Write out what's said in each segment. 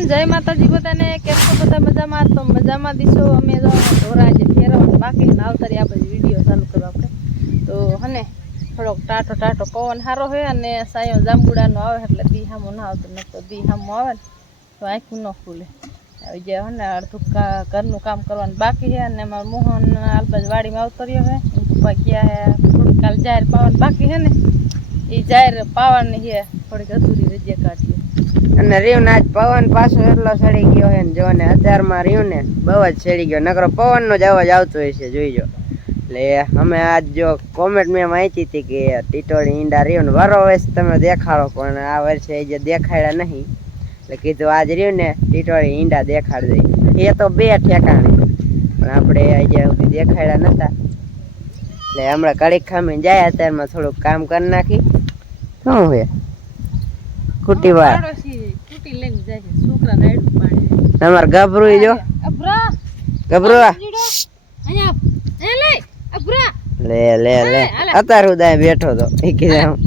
રામ જય માતાજી બધાને કેમ છો બધા મજામાં તો મજામાં દીશો અમે જો ઢોરા છે ફેરવા બાકી આવતારી આ બધી વિડીયો ચાલુ કરો આપણે તો હને થોડોક ટાટો પવન સારો છે અને સાયો જાંબુડાનો આવે એટલે દી હામો ના આવતો ન તો દી હામો આવે ને તો આંખું ન ખુલે જે હને અડધું ઘરનું કામ કરવાનું બાકી છે અને મારા મોહન આલબાજ વાડીમાં આવતો રહ્યો છે પપ્પા ગયા છે થોડીક કાલ જાહેર પાવાનું બાકી છે ને એ જાહેર પાવાની છે થોડીક અધૂરી રજ્યા કાઢીએ અને રીવ ને આજ પવન પાછો એટલો સડી ગયો છે ને જો ને અત્યારમાં રીવ ને બહુ જ સડી ગયો નકરો પવન નો જ અવાજ આવતો હોય છે જોઈજો એટલે અમે આજ જો કોમેન્ટ મેં વાંચી હતી કે ટીટોળી ઈંડા રીવ ને વારો વર્ષ તમે દેખાડો પણ આ વર્ષે જે દેખાડ્યા નહીં એટલે કીધું આજ રહ્યું ને ટીટોળી ઈંડા દેખાડ દઈ એ તો બે ઠેકાણે પણ આપણે આજે સુધી દેખાડ્યા નતા એટલે હમણાં કડીક ખામીને જાય અત્યારમાં થોડુંક કામ કરી નાખી શું હોય કુટી વાર કુટી લઈને જાય છે છોકરા નાડું પાડે તમાર ગભરું જો ગભરું અહીંયા એ લે અબરા લે અત્યાર સુધી બેઠો તો એ કીધું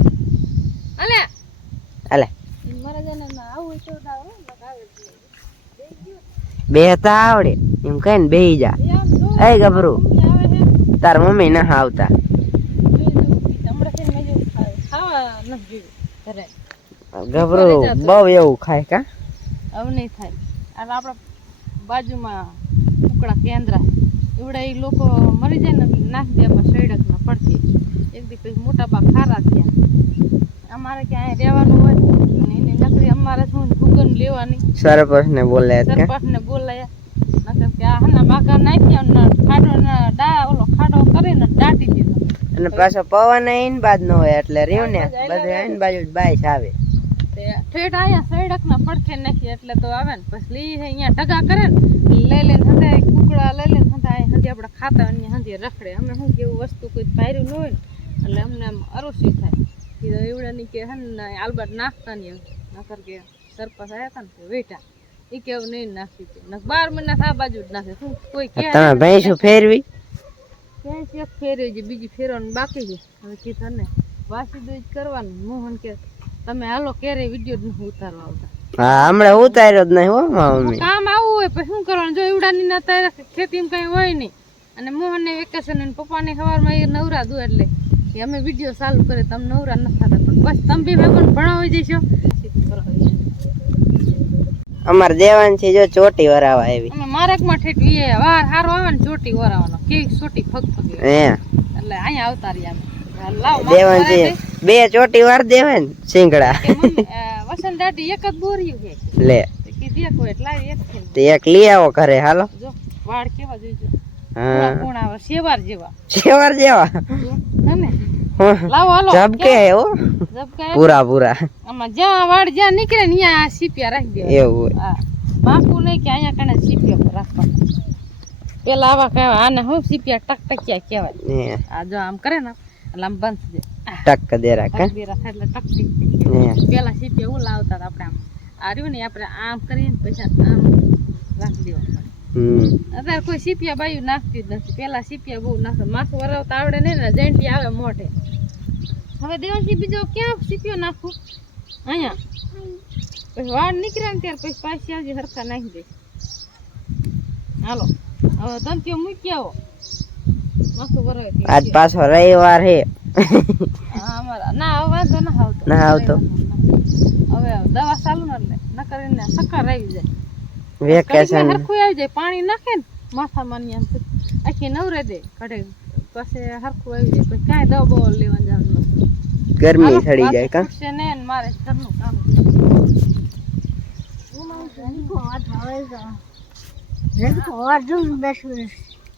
અલે અલે મારા જને આવું તો દાવ લગાવે બેહતા આવડે એમ કઈ ને બેહી જા એ ગભરું તાર મમ્મી ના આવતા ગભરું બહુ એવું ખાય કા હવે નહીં થાય અને આપણા બાજુમાં કુકડા કેન્દ્ર એવડા એ લોકો મરી જાય ને નાખી દે એમાં સૈડકમાં પડતી એક દી પછી મોટા બા ખારા થયા અમારે ક્યાંય રહેવાનું હોય અને એની નકરી અમારે શું ગુગન લેવાની સરપંચ ને બોલાયા સરપંચ ને બોલાયા નકર કે આ હના માગા નાખ્યા ખાડો ઓલો ખાડો કરીને દાટી દીધો અને પાછો પવન આઈન બાદ નો હોય એટલે રહ્યું ને બધે આઈન બાજુ બાઈસ આવે ઠેઠ આયા સૈડક ના પડખે નાખી એટલે તો આવે ને પછી અહીંયા ટગા કરે ને લઈને હંધાય કુકડા લઈને હંધાય હંધી આપણે ખાતા અને હંધી રખડે અમે શું કેવું વસ્તુ કોઈ ભાર્યું ન હોય ને એટલે અમને આમ અરુસી થાય કીધું એવડાની કે હે ને આલબાટ નાખતા નહીં નકર કે સરપંચ આવ્યા હતા ને વેઠા એ કેવું નહીં નાખી દે 12 મહિના આ બાજુ જ નાખે શું કોઈ કે તમે ભેંસું ફેરવી ભેંસ એક ફેરવી છે બીજી ફેરવાનું બાકી છે હવે કીધું ને વાસી દૂધ કરવાનું મોહન કે તમે હાલો ક્યારે વિડિયો જ નથી ઉતારવા આવતા હા હમણાં ઉતાર્યો જ નહીં હો મમ્મી કામ આવું હોય પછી શું કરવાનું જો એવડાની ના તારે ખેતીમાં કઈ હોય નહીં અને મોહનને વેકેશન અને પપ્પાને સવારમાં એ નવરા દો એટલે અમે વિડીયો ચાલુ કરે તમે નવરા નથી થતા પણ બસ તમે બી ભેગું ભણાવી જઈશો અમાર દેવાન છે જો ચોટી વરાવા આવી અમે મારકમાં ઠેઠવી વાર હારો આવે ને ચોટી વરાવાનો કેવી ચોટી ફગફગી હે એટલે અહીંયા આવતા રહ્યા અમે લાવ દેવાન છે બે ચોટી વાર દેવે ને સિંગડા વસંત દાટી એક જ બોર્યું છે લે કીધી કોઈ એટલે એક છે તે એક લઈ આવો ઘરે હાલો જો વાળ કેવા જોઈજો હા કોણ આવે શેવાર જેવા તમે લાવો હાલો ઝબકે હે હો ઝબકે પૂરા આમાં જ્યાં વાળ જ્યાં નીકળે ને ત્યાં સીપિયા રાખી દેવા એવું હા બાકુ નહીં કે અહીંયા કણે સીપિયા રાખવાના પેલા આવા કહેવાય આને હું સીપિયા ટકટકિયા કહેવાય આ જો આમ કરે ને એટલે આમ બંધ થઈ જાય ટક દેરા કા દેરા એટલે ટકટી પેલા સીપિયા હું લાવતા આપણે આમ આ રહ્યું ને આપણે આમ કરીને પછી આમ રાખી દેવા અત્યારે કોઈ સીપિયા બાયું નાખતી જ નથી પેલા સીપિયા બહુ નાખે માથું વરાવતા આવડે નહીં ને જૈંટી આવે મોઢે હવે દેવનથી બીજો ક્યાં સીપિયો નાખું અહીંયા પછી વાળ નીકળે ને ત્યારે પછી પાછી આવજે હરખા નાખી દે હાલો હવે ધમકીઓ મૂકી આવો માથું વરાવે આજ પાછો રવિવાર હે અમારા ના હવે વાંધો ના આવતો હવે દવા ચાલુ ને એટલે ન કરીને સક્કર આવી જાય વેકેશન હરખું આવી જાય પાણી નાખે ને માથામાં આમ આખી નવરે દે કઢે પછી હરખું આવી જાય પછી કાંઈ દવા બહુ લેવા જવાનું ગરમી સડી જાય કા ને મારે ઘરનું કામ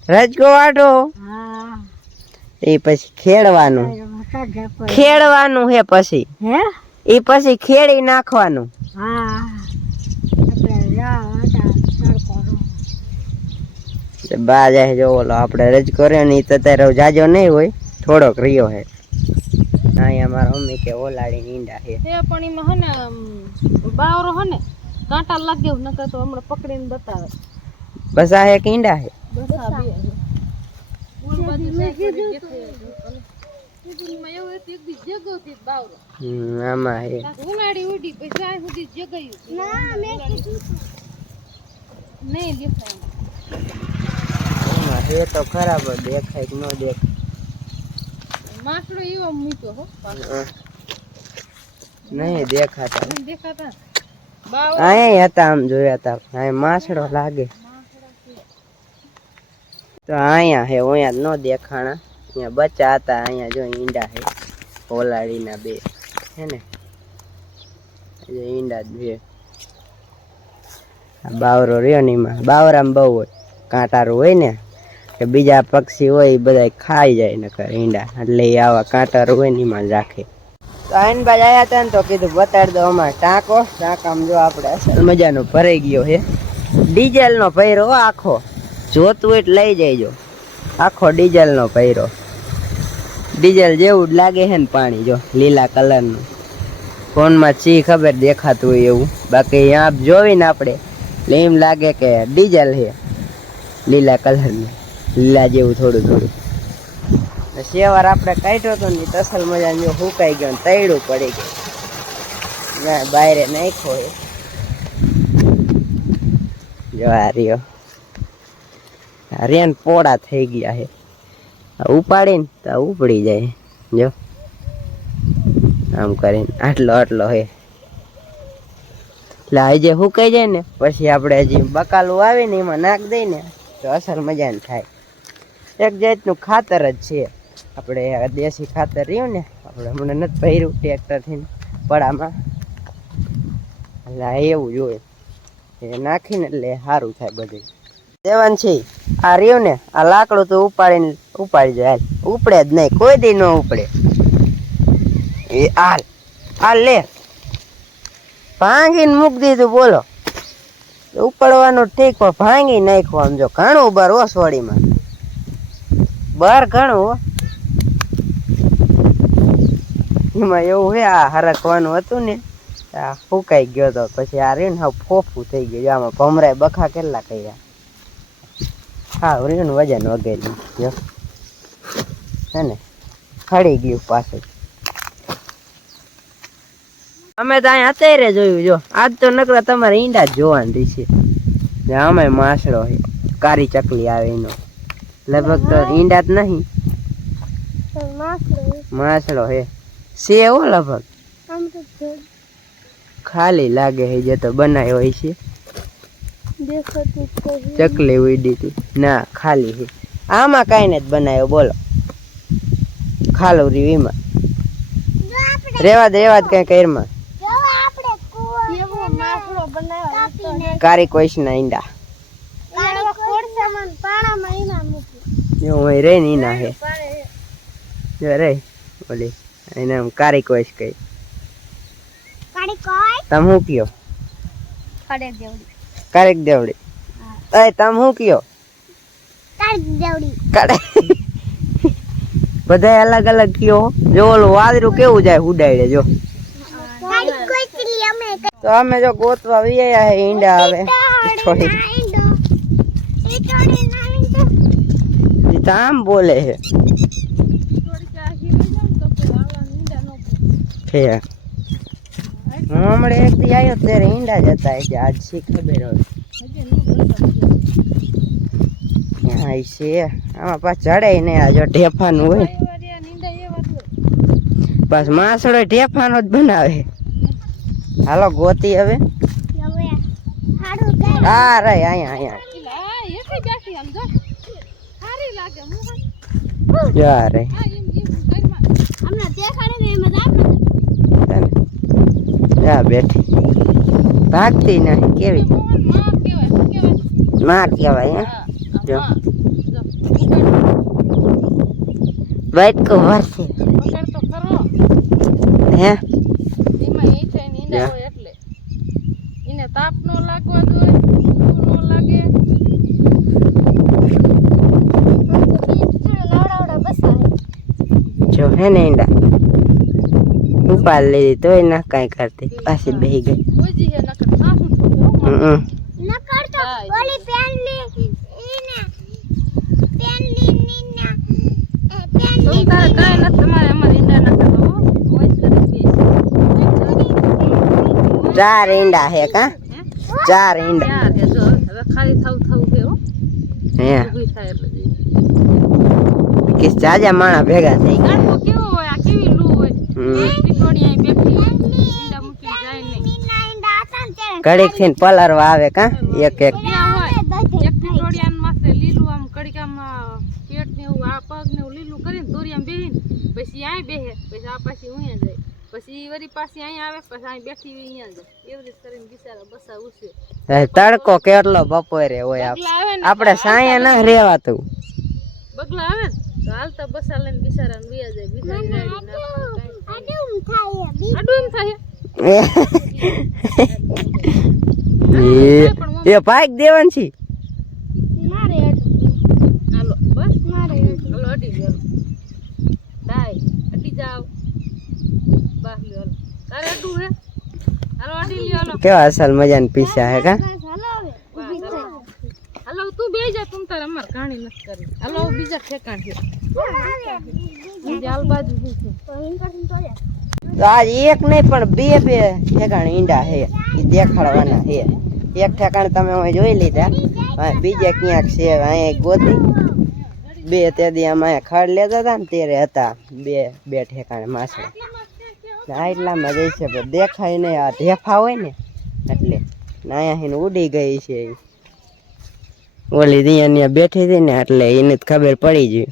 રજકો વાટો એ પછી ખેડવાનું હે પછી એ પછી ખેડી નાખવાનું બા જાય જો ઓલો આપણે રજકો રે ને તો ત્યારે જાજો નહીં હોય થોડોક રહ્યો હે અહીંયા મારા મમ્મી કે ઓલાડી ઈંડા છે પણ એમાં હે ને બાવરો હે ને કાંટા લાગે નકર તો હમણાં પકડીને બતાવે બસ આ એક ઈંડા છે બસ આ બે આમાં હે ઉનાળી ઉડી પછી આ સુધી જગાયું ના મેં કીધું નહીં દેખાય એમાં હે તો ખરાબ જ દેખાય કે ન દેખાય. માછલો એવો મૂક્યો હો નહીં દેખાતા. નહીં દેખાતા બાવ અહીંયા હતા આમ જોયા હતા. અહીંયા માછડો લાગે તો અહીંયા હે અહીંયા ન દેખાણા. અહીંયા બચ્ચા હતા. અહીંયા જો ઈંડા હે ઓલાડીના બે હે ને જે ઈંડા જ બે. આ બાવરો રહ્યો ને એમાં બાવરામાં બહુ હોય કાંટારું હોય ને કે બીજા પક્ષી હોય એ બધા ખાઈ જાય નકર ઈંડા એટલે એ આવા કાંટારું હોય ને એમાં જ રાખે. તો આઈન બાજ આવ્યા હતા ને તો કીધું બતાડી દો અમારે ટાંકો. ટાંકામાં જો આપણે અસલ મજાનો ભરાઈ ગયો છે. ડીઝલનો ભર્યો આખો જોતું હોય લઈ જઈજો. આખો ડીઝલનો ભર્યો. ડીઝલ જેવું જ લાગે છે ને પાણી જો લીલા કલરનું. ફોનમાં ચી ખબર દેખાતું હોય એવું. બાકી આપ જોઈને આપણે એટલે એમ લાગે કે ડીઝલ છે લીલા કલરનું. લીલા જેવું થોડું થોડું. શેવાર આપણે કાઢ્યો હતો ને તસલ મજાનું જો સુકાઈ ગયો ને તૈડું પડી ગયું. બાયરે નાખ્યો એ જો આ રહ્યો. રેન પોળા થઈ ગયા છે. ઉપાડીને તો ઉપડી જાય જો આમ કરીને આટલો આટલો હે. એટલે આ જે સુકાઈ જાય ને પછી આપણે હજી બકાલું આવે ને એમાં નાખ દઈ ને તો અસલ મજાનું થાય. એક જાતનું ખાતર જ છે. આપણે દેશી ખાતર રહ્યું ને આપણે હમણાં નથી ભર્યું ટ્રેક્ટરથી પડામાં એટલે એવું જ હોય એ નાખીને એટલે સારું થાય બધું. દેવાન છે આ રહ્યું ને આ લાકડું તો ઉપાડી જાય ઉપડે જ નહીં કોઈ દી ન ઉપડે. એ હાલ હાલ લે ભાંગીને મૂકી દીધું બોલો. ઉપાડવાનું ઠીક પણ ભાંગી નાખ્યું આમ જો ઘણું બર ઓસવાડીમાં બર ઘણું એમાં એવું હે આ હરકવાનું હતું ને આ ફૂંકાઈ ગયો તો પછી આ રહ્યું ને હા ફોફું થઈ ગયું. આમાં ભમરાય બખા કેટલા કર્યા. હા રહ્યું ને વજન વગેરે જો હે ને ખડી ગયું પાછું. અમે તો અહીંયા અત્યારે જોયું જો આજ તો નકરા તમારે ઈંડા જ જોવાનું રહેશે. આમાં માછડો છે કારી ચકલી આવે એનો લગભગ તો ઈંડા જ નહીં માછડો હે સેવો લગભગ ખાલી લાગે છે જે તો બનાવ્યો હોય છે. ચકલી ઉડી હતી ના ખાલી છે. આમાં કાંઈ નથી બનાવ્યો બોલો ખાલું રહ્યું એમાં રેવા દે કઈ કઈરમાં કારી કોઈશના ઈંડા એવું રે ને ઈના હે જો રે ઓલી એને આમ કારી કોઈશ કઈ તમે શું કયો કારેક દેવડી એ તમે શું કયો બધા અલગ અલગ કયો જો ઓલું વાદરું કેવું જાય ઉડાડે જો. તો અમે જો ગોતવા વિયા હે ઈંડા આવે થોડી આમ બોલે હે હમણાં એક દી આવ્યો ત્યારે ઈંડા જ હતા એટલે આજ શી ખબર હોય ક્યાં છે આમાં પાછ ચડે ને આ જો ઢેફાનું હોય બસ માસડો ઢેફાનો જ બનાવે. હાલો ગોતી હવે હા રે અહીંયા યા રે યા બેઠી ભાગતી નહીં કેવી માં કહેવાય જો વાઈટ કો વરસે હે એટલે એને તાપ નો લાગવા જોઈએ નો લાગે જો હે ને ઈંડા ઉપાડ લીધી તોય ના કાંઈ કરતી પાછી બેહી ગઈ. ચાર ઈંડા હે કા ચાર ઈંડા હવે ખાલી થવું છે હો હે ઊભી થાય એટલે જઈએ. કે જાજા માણા ભેગા થઈ ગયા. ગાડવો કેવો હોય આ કેવી લૂ હોય હમ. ટીટોડી અહીં બેઠી હોય ઈંડા મૂકીને જાય નહીં ઘડીક થી પલારવા આવે કા એક એક ત્યાં હોય એક ટીટોડિયાન માથે લીલું આમ કડીક આમ પેટ ને એવું આ પગ ને એવું લીલું કરીને દોરિયામાં બેહીને પછી અહીં બેહે પછી આ પાછી ઉઅહીંયા જાય પછી ઈ વળી પાછી અહીંયા આવે પછી અહીં બેઠી હોય અહીંયા જાય એવી રીતે કરીને બિચારા બસા ઉછે તડકો કેટલો બપોરે હોય બગલા આવે ને આપણે સાયા ના રેવાતું. બગલા આવે ને તો હાલતા બસા લઈને બિચારાને વયા જાય બિચારી રાડી આડું એમ થાય એ ભાગ દેવાનું છે. હાલો બસ હાલો અડી લ્યો દાય અડી જાવ બસ લ્યો હાલો તારે અડું હે હાલો અડી લ્યો હાલો કેવા અસલ મજાની પીસા હે કા હાલો તું બેહી જા તું તારે અમાર કહાણી નથી કરી હાલો બીજા ઠેકાણ છે બીજા હાલ બાજુ છે તો આજ એક નહીં પણ બે બે ઠેકાણે ઈંડા હે ઈ દેખાડવાના હે. એક ઠેકાણે તમે હવે જોઈ લીધા હવે બીજે ક્યાંક છે અહીંયા ગોતી બે તે દી અમે ખડ લેતા હતા ને ત્યારે હતા બે ઠેકાણે માછલા આટલામાં જઈ છે પણ દેખાય નહીં આ ઢેફા હોય ને એટલે અહીંયા ઉડી ગઈ છે ઈ. ઓલી દિયા બેઠી હતી ને એટલે એને જ ખબર પડી ગઈ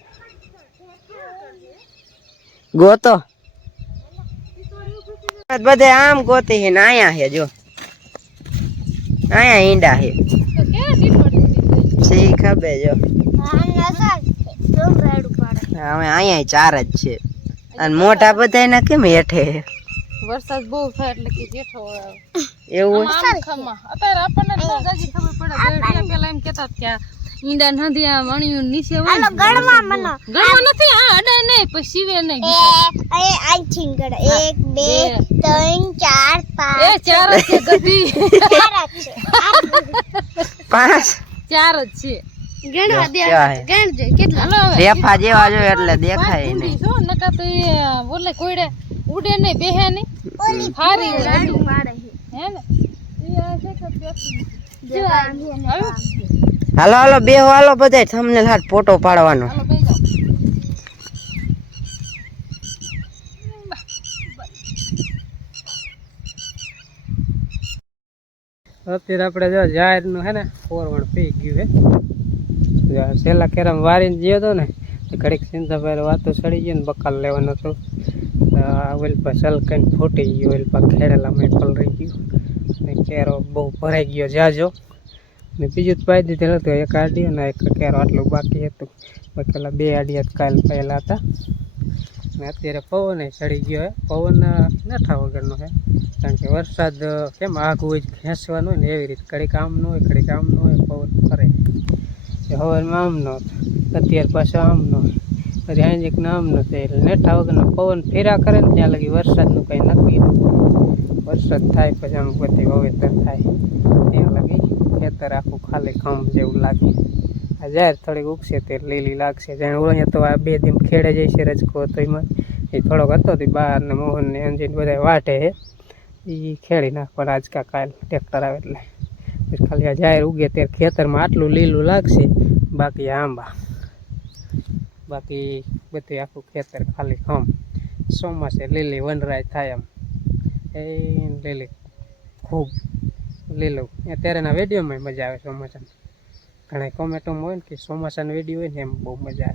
ગોતો બધે આમ ગોતી છે ને અહીંયા છે જો અહીંયા ઈંડા છે તો કે ટીટોડી સી ખબર જો હવે અહીંયા ચાર જ છે અને મોટા બધા એના કેમ હેઠે છે? વરસાદ બહુ થાય એટલે કે જેઠો આવે એવું ખમા અત્યારે આપણને તો જાજી ખબર પડે બેઠિયા પેલા એમ કહેતા કે આ ઈંડા નથી આ વણિયું નીચે હોય ને. ગણવા નથી આ અડે નહીં પછી સીવે નહીં એ ચાર જ છે ગધી પાંચ ચાર જ છે હાલો હવે રેફા જેવા જો એટલે દેખાય નહીં. ઊંડી છો નકા તો એ બોલે કોઈડે ઉડે નહીં બેહે નહીં હારી હોય હે ને એ આ છે કે બેસી હાલો હાલો બે હાલો બધા થંબનેલ હાથ ફોટો પાડવાનો. હાલો બેસી જાઓ અત્યારે આપણે જો જાહેરનું હે ને ફોરવણ પી ગયું હે છેલ્લા કેરામાં વારીને ગયો હતો ને ઘડીક ચિંતા પહેલાં વાતો સડી ગયો ને બકાલ લેવાનો હતો ઓલ પર સલકાઈને ફૂટી ગયું ઓલ પર ખેડેલામાં પલરી ગયું ને કેરો બહુ ભરાઈ ગયો જાજો ને બીજું જ પાઈ દીધેલું હતું એક આડિયો ને એક કેરો આટલું બાકી હતું બાકી બે આડિયા કાલ પહેલાં હતા ને અત્યારે પવન ચડી ગયો હે પવન નાઠા વગરનો હે કારણ કે વરસાદ કેમ આગ હોય ખેંચવાનો હોય ને એવી રીતે ઘડીક આમ ન હોય ઘડીક આમ ન હોય પવન ફરે હવામાં આમ ન અત્યારે પાછો આમ ન હોય પછી હાંજેકને આમ ન થાય એટલે નેઠા વગરનો પવન ફેરા કરે ને ત્યાં લગી વરસાદનું કંઈ નક્કી ન વરસાદ થાય પછી આમ બધી વાવેતર થાય ત્યાં લગી ખેતર આખું ખાલી ખમ જેવું લાગે આ જાહેર થોડીક ઉગશે તે લીલી લાગશે જાણે અહીંયા તો આ બે દિન ખેડે જાય છે રજકો તો એમાં એ થોડોક હતો તે બહાર ને મોહન ને અંજીન બધા વાટે છે એ ખેડી નાખવા આજકા કાલ ટ્રેક્ટર આવે એટલે પછી ખાલી આ જાહેર ઉગે ત્યારે ખેતરમાં આટલું લીલું લાગશે બાકી આંબા બાકી બધું આખું ખેતર ખાલી ખમ ચોમાસે લીલી વનરાય થાય એમ એ લીલી ખૂબ લીલું અત્યારેના વિડીયોમાં મજા આવે ચોમાસાની ઘણા કોમેન્ટોમાં હોય ને કે ચોમાસાનો વિડીયો હોય ને એમ બહુ મજા આવે.